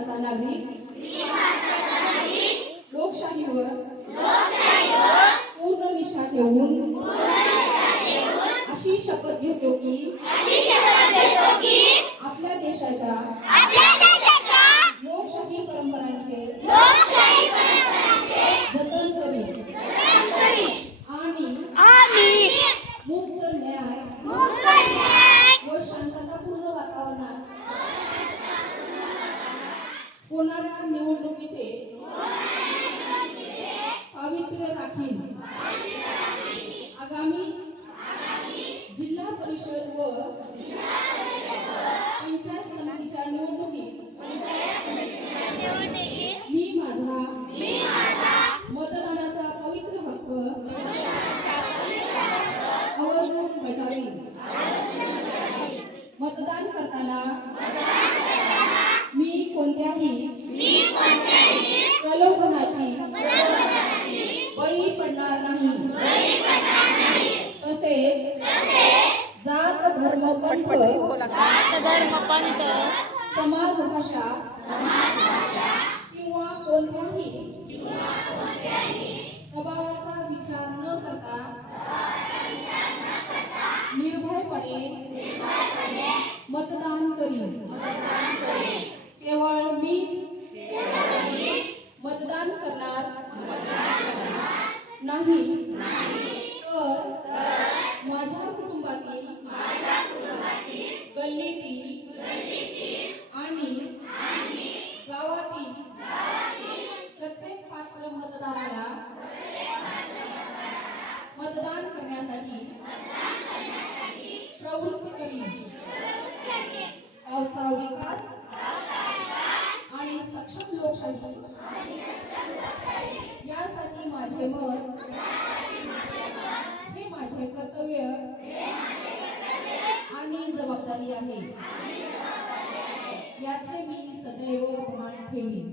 भारताचा नागरिक लोकशाहीवर पूर्ण निष्ठा ठेवून अशी शपथ घेतो की आपल्या देशाच्या लोकशाही परंपरांचे जतन करीन आणि मुक्त न्याय व शांततापूर्ण वातावरणात होणाऱ्या निवडणुकीचे पावित्र्य राखीन। आगामी जिल्हा परिषद व पंचायत समितीच्या निवडणुकीत मी माझा मतदानाचा पवित्र हक्क आवर्जून बजावेन। मतदान करताना मी कोणत्याही प्रलोभनाची बळी पडणार नाही। तसेच जात धर्म पंथ समाज भाषा किंवा कोणत्याही दबावाचा विचार न करता निर्भयपणे मतदान करीन। केवळ मीच मतदान करणार नाही तर माझ्या कुटुंबातील गल्लीतील आणि गावातील प्रत्येक पात्र मतदाराला मतदान करण्यासाठी प्रवृत्त करीन। गावचा विकास आणि सक्षम लोकशाही यासाठी माझे मत हे माझे कर्तव्य आणि जबाबदारी आहे। याचे मी सदैव भान ठेवीन।